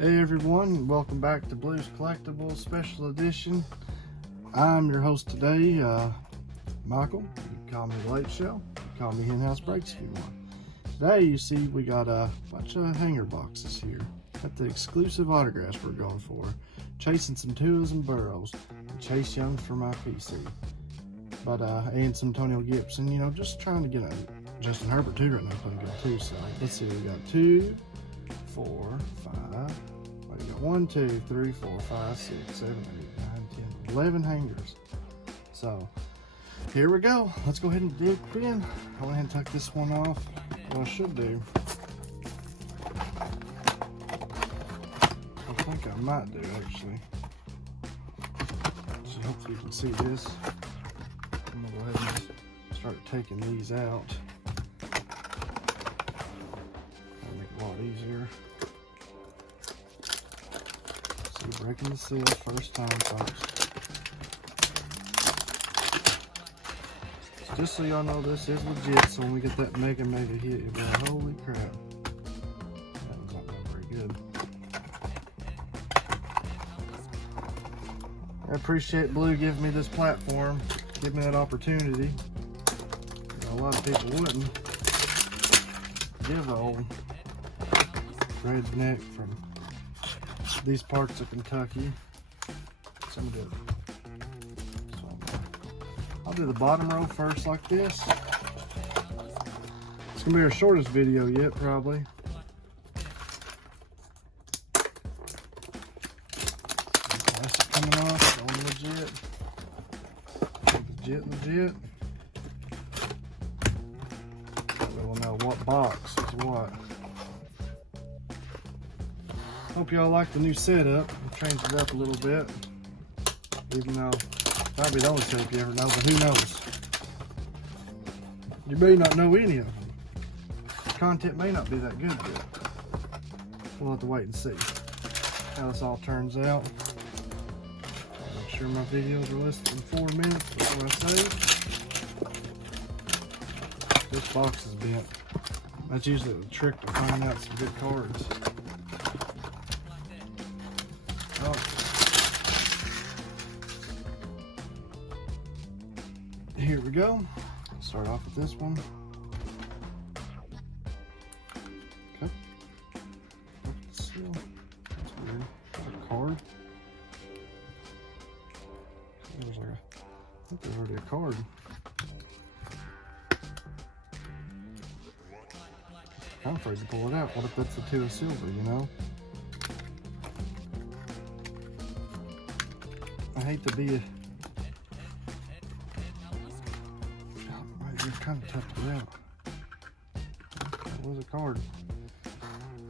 Hey everyone, welcome back to Blues Collectibles Special Edition. I'm your host today, Michael. You can call me the Late Show. You can call me Henhouse Breaks if you want. Today you see we got a bunch of hanger boxes here. Got the exclusive autographs we're going for. Chasing some Tuas and Burrows. And Chase Young's for my PC. But and some Antonio Gibson, you know, just trying to get a Justin Herbert too right now, playing good too. So let's see, we got 2, 4, 5. We got 1, 2, 3, 4, 5, 6, 7, 8, 9, 10, 11 hangers. So here we go. Let's go ahead and dig in. I'll go ahead and tuck this one off. What I should do, I think I might do actually. So hopefully you can see this. I'm gonna go ahead and start taking these out. That'll make it a lot easier. See, breaking the seal first time, folks. Just so y'all know, this is legit, so when we get that mega hit, you'll be like, holy crap. That was not very good. I appreciate Blue giving me this platform, giving me that opportunity. You know, a lot of people wouldn't give the old redneck from these parts of Kentucky. So I'm gonna do it. I'll do the bottom row first like this. It's gonna be our shortest video yet, probably. Plastic coming off, going legit. Legit. We'll know what box is what. Hope y'all like the new setup. I've changed it up a little bit. Even though might be the only setup you ever know, but who knows? You may not know any of them. The content may not be that good yet. We'll have to wait and see how this all turns out. Make sure my videos are less than 4 minutes before I save. This box is bent. That's usually the trick to find out some good cards. Oh. Here we go. Start off with this one. Okay. Seal. That's weird. A card. There's like I think there's already a card. I'm afraid to pull it out. What if that's the 2 of silver, you know? I hate to be a kind of tucked it out. That was a card.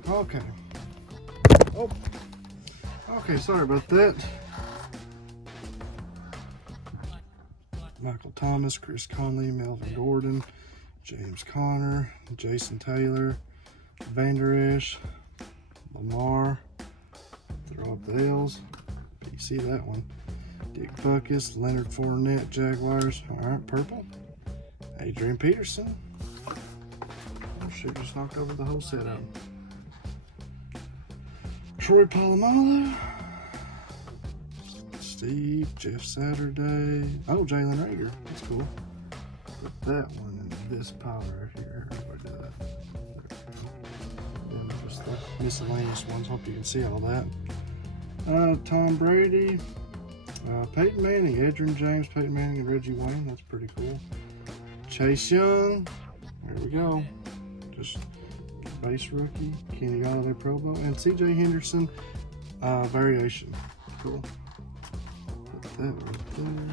Okay. Oh. Okay, sorry about that. Michael Thomas, Chris Conley, Melvin Gordon, James Conner, Jason Taylor, Vander Esch, Lamar. Throw up the L's. You see that one. Dick Buckus, Leonard Fournette, Jaguars. All right, purple. Adrian Peterson. Oh shit, just knocked over the whole setup. Troy Polamalu. Steve, Jeff Saturday. Oh, Jalen Rager. That's cool. Put that one in this pile right here. How do I do that? Then just the miscellaneous ones. Hope you can see all that. Tom Brady. Peyton Manning, Edgerrin James, Peyton Manning, and Reggie Wayne. That's pretty cool. Chase Young, there we go. Just base rookie, Kenny Galladay Pro Bowl, and CJ Henderson variation. Cool. Put that right there.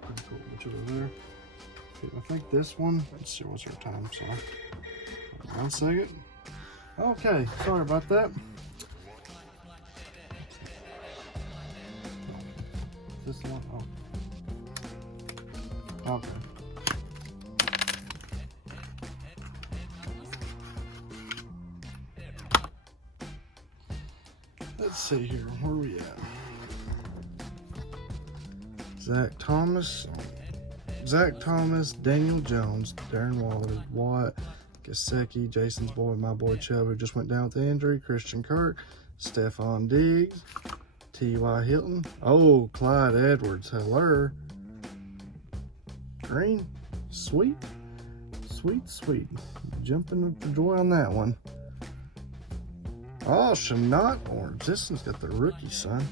Pretty cool. Which over there. Okay, I think this one. Let's see what's our time. So, 1 second. Okay, sorry about that. This one? Oh. Okay. Let's see here. Where are we at? Zach Thomas. Zach Thomas, Daniel Jones, Darren Watt, Gesicki, Jason's boy, my boy Chubb, who just went down with the injury, Christian Kirk, Stephon Diggs, T.Y. Hilton. Oh, Clyde Edwards. Hello. Green. Sweet. Sweet, sweet. Jumping with the joy on that one. Oh, Shanot orange. This one's got the rookie, son.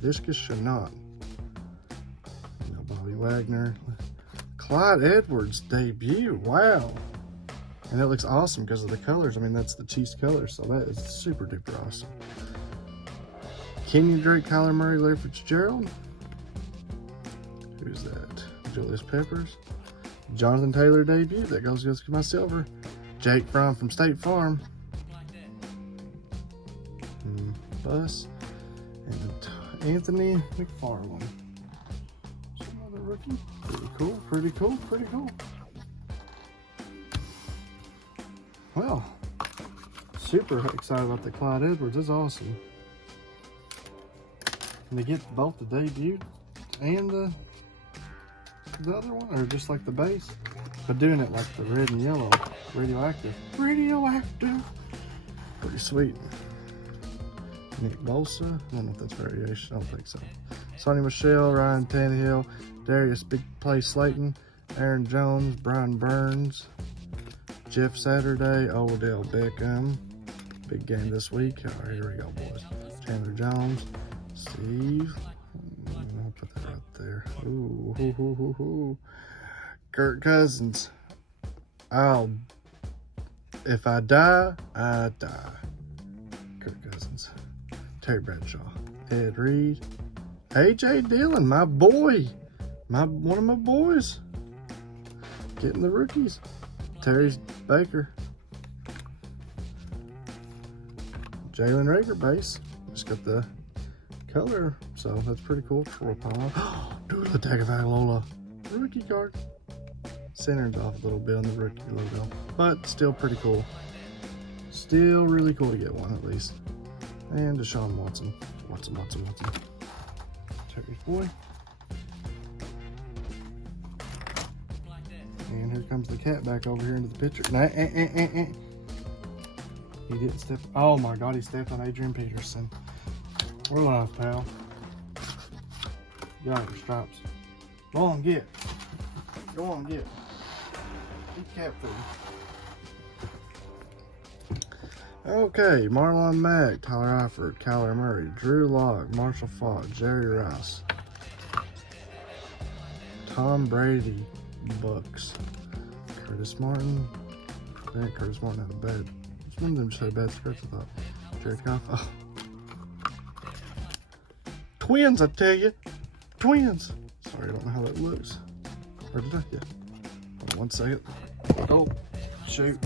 Viscous Shanot. Bobby Wagner. Clyde Edwards debut. Wow. And it looks awesome because of the colors. I mean, that's the Chiefs colors, so that is super duper awesome. Kenyon Drake, Kyler Murray, Larry Fitzgerald. Who's that? Julius Peppers. Jonathan Taylor debut. That goes to my silver. Jake Fromm from State Farm. Bus. And Anthony McFarland. Another rookie. Pretty cool, pretty cool, pretty cool. Well, super excited about the Clyde Edwards. That's awesome. And they get both the debut and the other one, or just like the base, but doing it like the red and yellow, radioactive. Radioactive. Pretty sweet. Nick Bosa. I don't know if that's variation. I don't think so. Sonny Michel, Ryan Tannehill, Darius Big Play Slayton, Aaron Jones, Brian Burns, Jeff Saturday, Odell Beckham. Big game this week. All right, here we go, boys. Chandler Jones, Steve. I'll put that right there. Ooh, hoo, hoo, hoo, hoo. Kirk Cousins. If I die, I die. Kirk Cousins. Terry Bradshaw. Ed Reed. A.J. Dillon, my boy. One of my boys. Getting the rookies. Terry Baker. Jalen Rager base. Just got the color, so that's pretty cool. Troy Palmer. Dula Tagovailoa. Rookie card. Centered off a little bit on the rookie logo, but still pretty cool. Still really cool to get one at least. And Deshaun Watson. Watson. Terry's boy. And here comes the cat back over here into the picture. He didn't step. Oh my God, he stepped on Adrian Peterson. We're live, pal. Got your stripes. Go on, get. Go on, get. Eat cat food. Okay, Marlon Mack, Tyler Eifert, Kyler Murray, Drew Lock, Marshall Faulk, Jerry Rice, Tom Brady, Bucks, Curtis Martin. Dang, Curtis Martin had a bad. One of them just had a bad stretch, I thought. Jared Goff. Oh. Twins, I tell you. Twins. Sorry, I don't know how that looks. Or did I? Yeah. Hold on 1 second. Oh, shoot.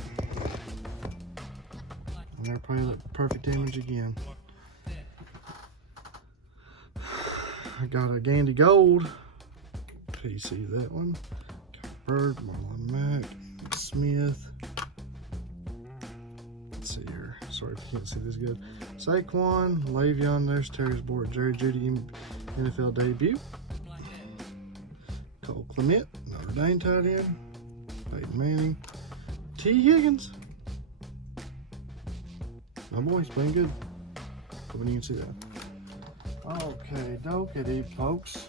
And they're probably look perfect image again. I got a Gandy Gold. PC, that one. Bird, Marlon Mack, Smith. Let's see here. Sorry if you can't see this good. Saquon, Le'Veon, there's Terry's board. Jerry Jeudy, NFL debut. Cole Clement, Notre Dame tight end. Peyton Manning. T. Higgins. My boy's playing good. Hoping you can see that. Okay, dokey folks.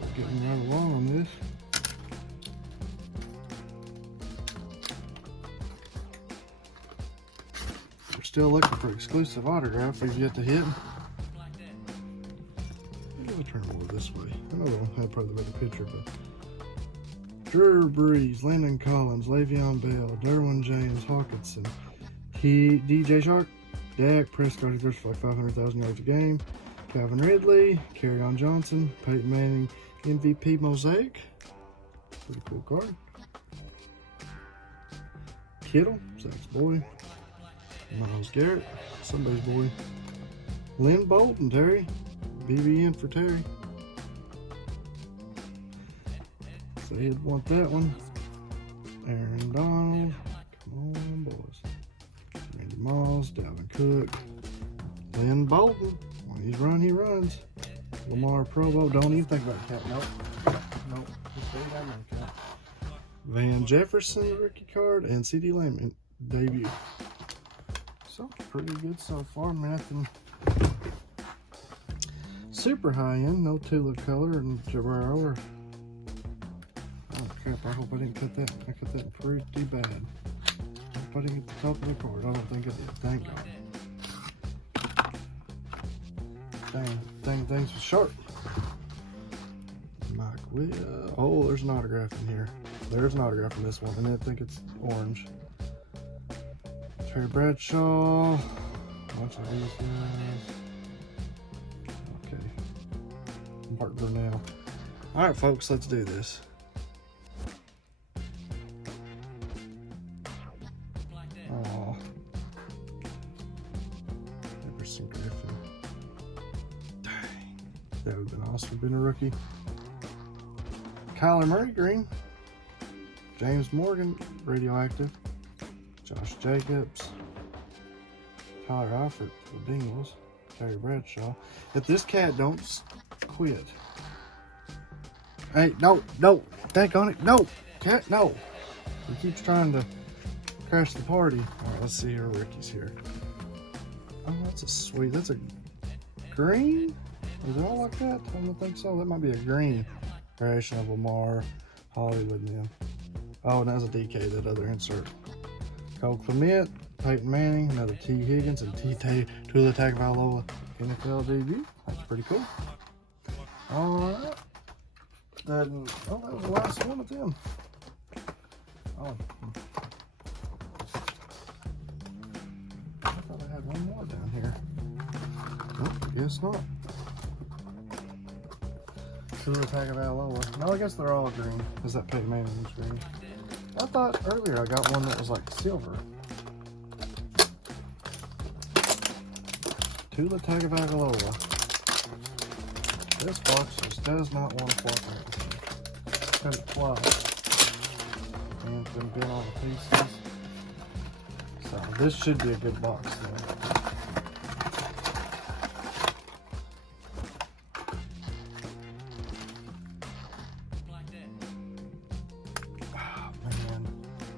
We're getting right along on this. We're still looking for exclusive autograph. We've yet to hit. Maybe I'll turn over this way. I know they'll have probably the better picture, but Drew Brees, Landon Collins, Le'Veon Bell, Derwin James, Hawkinson, DJ Shark, Dak Prescott, who's for like 500,000 yards a game, Calvin Ridley, Kerryon Johnson, Peyton Manning, MVP Mosaic. Pretty cool card. Kittle, Zach's boy. Myles Garrett, somebody's boy. Lynn Bolton, Terry. BBN for Terry. So he'd want that one. Aaron Donald. Come on, boys. Randy Moss, Dalvin Cook. Lynn Bolton. When he's run, he runs. Lamar Provo. Don't even think about the cat. Nope. Nope. Just leave that man, cat. Van Jefferson rookie card and CD Lamb debut. So pretty good so far. Nothing super high end. No Tula color and Guerrero or. Oh crap! I hope I didn't cut that. I cut that pretty bad. I hope I didn't get the top of the card. I don't think I did. Thank God. Dang, things were sharp. Mike Will. Oh, there's an autograph in here. There's an autograph in this one, and I think it's orange. Terry Bradshaw. A bunch of these guys. Okay. Mark Brunell. All right, folks, let's do this. Oh. Everson Griffin. Dang. That would have been awesome being a rookie. Kyler Murray green. James Morgan radioactive. Josh Jacobs. Tyler Alford for the Bengals. Terry Bradshaw. If this cat don't quit. Hey, no, daggone it, no, cat, no. He keeps trying to crash the party. All right, let's see here, rookies here. Oh, that's a sweet, that's a green? Is it all like that? I don't think so. That might be a green variation of Lamar, Hollywood, and them. Oh, and that's a DK, that other insert. Cole Clement, Peyton Manning, another T. Higgins, and Tula Tagovailoa NFL debut. That's pretty cool. All right. That was the last one of them. Oh. I thought I had one more down here. Nope, guess not. Tula Tagovailoa. No, I guess they're all green. Is that Peyton Manning's green? I thought earlier I got one that was like silver. Tula Tagovailoa. This box just does not want to flop out. It's got it fly. And it's been bent all the pieces. So this should be a good box though.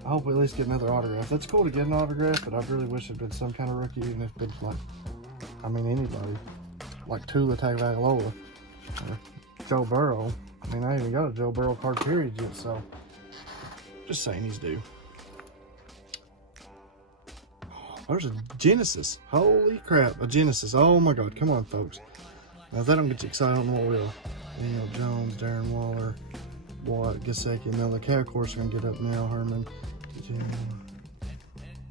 I hope we at least get another autograph. That's cool to get an autograph, but I really wish it'd been some kind of rookie, even if it's like, I mean, anybody. Like Tula Tagovailoa or Joe Burrow. I mean, I ain't even got a Joe Burrow card period yet, so just saying he's due. Oh, there's a Genesis. Holy crap, a Genesis. Oh my God, come on, folks. Now, if that don't get you excited, I don't know what will. Daniel Jones, Darren Waller, Watt, Gesicki. Now the cat course are going to get up now. Herman.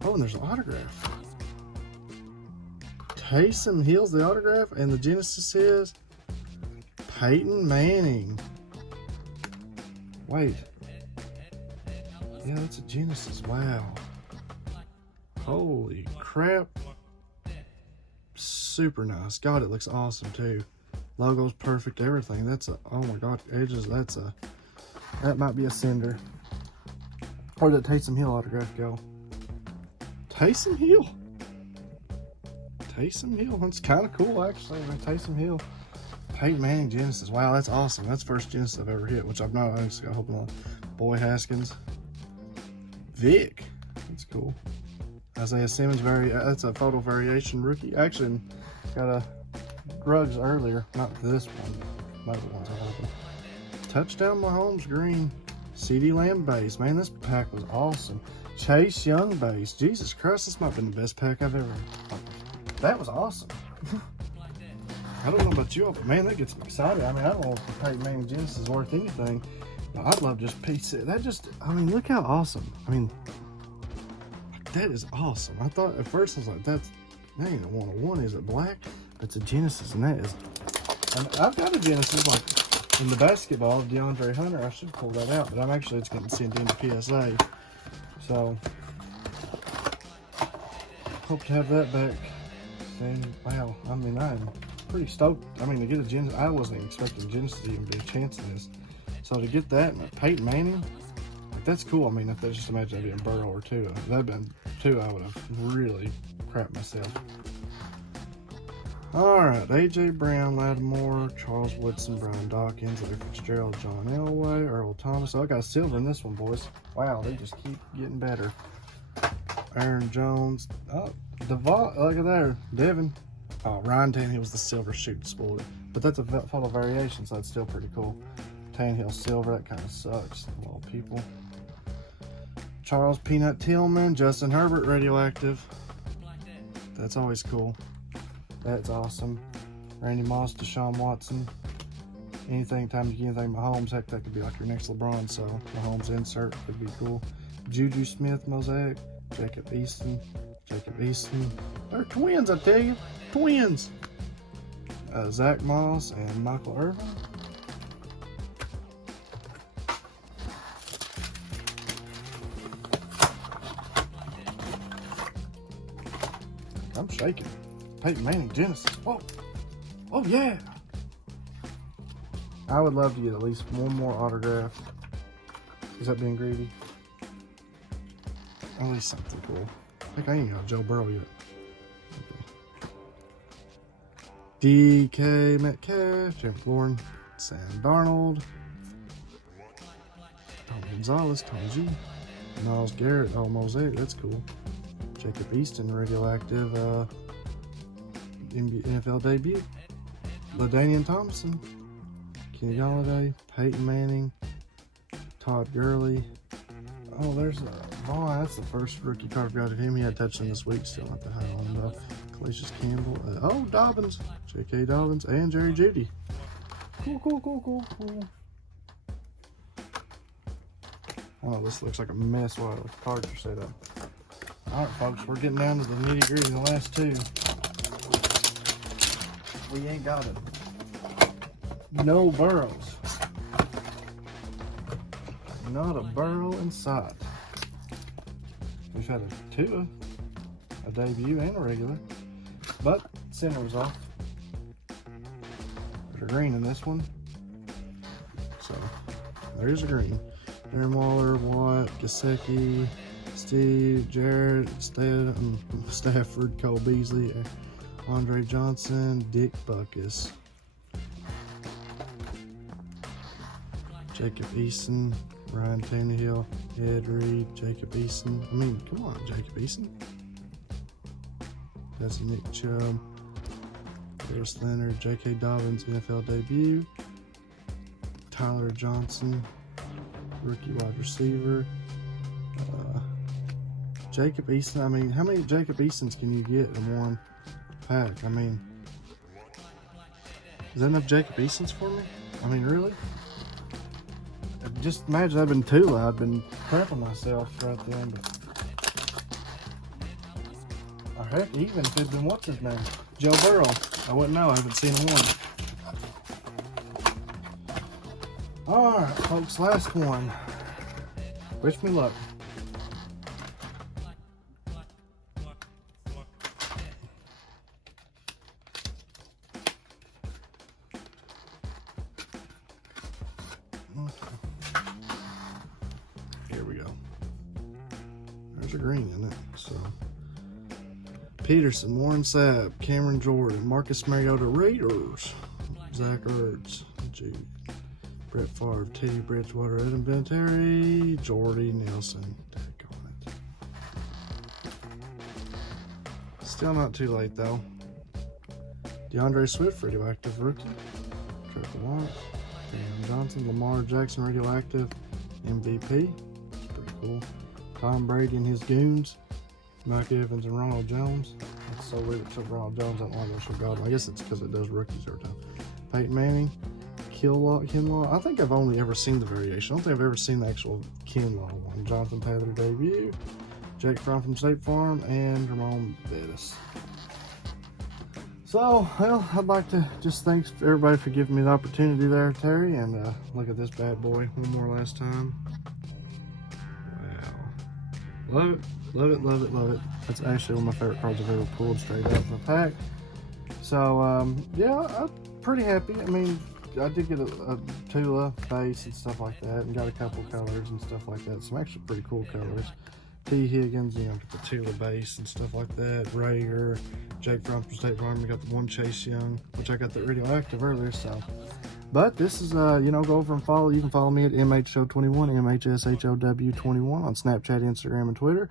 Oh, and there's an autograph. Taysom Hill's the autograph, and the Genesis is Peyton Manning. Wait. Yeah, that's a Genesis. Wow. Holy crap. Super nice. God, it looks awesome too. Logo's perfect, everything. That's a, oh my God, edges, that's a, that might be a Cinder. Where'd that Taysom Hill autograph go? Taysom Hill? Taysom Hill, that's kind of cool actually. Taysom Hill. Peyton Manning Genesis. Wow, that's awesome. That's the first Genesis I've ever hit, which I've not actually got hoping on. Boy Haskins. Vic. That's cool. Isaiah Simmons, that's a photo variation rookie. Actually, got a Ruggs earlier, not this one. Not the ones I opened. Touchdown Mahomes green. CD Lamb base. Man, this pack was awesome. Chase Young base. Jesus Christ, this might have been the best pack I've ever. That was awesome. I don't know about you, but man, that gets me excited. I mean, I don't know if the Peyton Manning Genesis is worth anything, but I'd love just piece it. That just, I mean, look how awesome. I mean, that is awesome. I thought at first I was like, that ain't a 101. Is it black? It's a Genesis, and that is. And I've got a Genesis like in the basketball of DeAndre Hunter. I should pull that out, but I'm actually it's getting sent into PSA. So hope to have that back. And wow, I mean, I'm pretty stoked. I mean, to get a Genesis, I wasn't expecting Genesis to even be a chance in this. So to get that and a Peyton Manning, like, that's cool. I mean, if they just imagine that being Burrow or Tua, if that'd been Tua, I would have really crapped myself. Alright, A.J. Brown, Lattimore, Charles Woodson, Brian Dawkins, Larry Fitzgerald, John Elway, Earl Thomas. Oh, I got silver in this one, boys. Wow, they just keep getting better. Aaron Jones. Oh, Devon, look at there. Devin. Oh, Ryan Tannehill was the silver shoot spoiled it. But that's a photo variation, so that's still pretty cool. Tannehill silver, that kind of sucks. A lot of people. Charles Peanut Tillman, Justin Herbert, radioactive. That's always cool. That's awesome. Randy Moss, Deshaun Watson. Anything, time you get anything Mahomes, heck, that could be like your next LeBron, so Mahomes insert could be cool. Juju Smith, Mosaic. Jacob Easton. They're twins, I tell you. Twins. Zach Moss and Michael Irvin. I'm shaking. Peyton Manning, Genesis. Whoa. Oh, yeah. I would love to get at least one more autograph. Is that being greedy? At least something cool. I think I ain't got Joe Burrow yet. Okay. DK Metcalf, Jeff Lauren, Sam Darnold, Tom Gonzalez, Tom G, Miles Garrett, oh, Mosaic, that's cool. Jacob Easton, radioactive, NFL debut. LaDainian Thompson, Kenny Galladay, Peyton Manning, Todd Gurley. Oh, there's a Vaughn. That's the first rookie card we got of him. He had touchdown this week. Still not the high on him though. Calais Campbell. Oh, Dobbins. J.K. Dobbins and Jerry Jeudy. Cool. Oh, this looks like a mess while the cards are set up. All right, folks, we're getting down to the nitty gritty in the last two. We ain't got it. No Burrows. Not a Burrow in sight. We've had a Tua, a debut and a regular, but center was off. There's a green in this one, so there's a green. Darren Waller, Watt, Gesicki, Steve, Jared, Stafford, Cole Beasley, Andre Johnson, Dick Buckus, Jacob Eason, Ryan Tannehill, Ed Reed, Jacob Eason. I mean, come on, Jacob Eason. That's Nick Chubb, Darius Leonard, J.K. Dobbins, NFL debut, Tyler Johnson, rookie wide receiver, Jacob Eason. I mean, how many Jacob Easons can you get in one pack? I mean, is that enough Jacob Easons for me? I mean, really? Just imagine I've been Tula. I've been prepping myself right then. But, or heck, even if it'd been what's his name? Joe Burrow. I wouldn't know. I haven't seen him one. Alright, folks, last one. Wish me luck. Here we go. There's a green in it. So Peterson, Warren Sapp, Cameron Jordan, Marcus Mariota, Raiders, Zach Ertz, G, Brett Favre, Teddy Bridgewater, Adam Vinatieri, Jordy Nelson. Still not too late though. DeAndre Swift, radioactive rookie. Trevor Lawrence, Cam Johnson, Lamar Jackson, radioactive MVP. Pretty cool. Tom Brady and his goons. Mike Evans and Ronald Jones. That's so weird it took Ronald Jones that long ago. God, I guess it's because it does rookies every time. Peyton Manning, Kinlaw. I think I've only ever seen the variation. I don't think I've ever seen the actual Kinlaw one. Jonathan Taylor debut. Jake Fromm from State Farm and Ramon Bettis. So, well, I'd like to just thank everybody for giving me the opportunity there, Terry, and look at this bad boy one more last time. Wow. Love it. That's actually one of my favorite cards I've ever pulled straight out of the pack. So, yeah, I'm pretty happy. I mean, I did get a Tula base and stuff like that, and got a couple colors and stuff like that. Some actually pretty cool colors. T. Higgins, you know, the Tila base and stuff like that. Rager, Jake from State Farm. We got the one Chase Young, which I got the radioactive earlier. So, but this is you know, go over and follow. You can follow me at MHShow21, MHSHOW21 on Snapchat, Instagram, and Twitter.